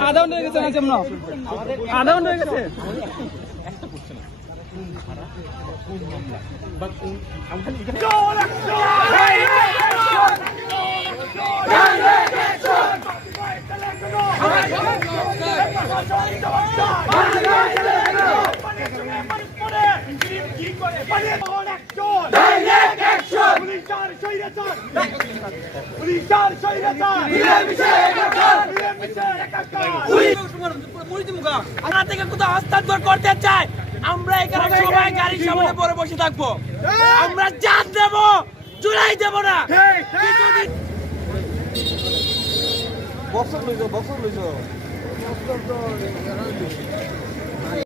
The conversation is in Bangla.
আধা ঘন্টা হয়ে গেছে না যেমন আধা ঘন্টা হয়ে গেছে হস্তান্তর করতে চাই আমরা এখানে সবাই গাড়ির সামনে পরে বসে থাকবো আমরা জান দেব জুলাই দেব না বক্স লইছো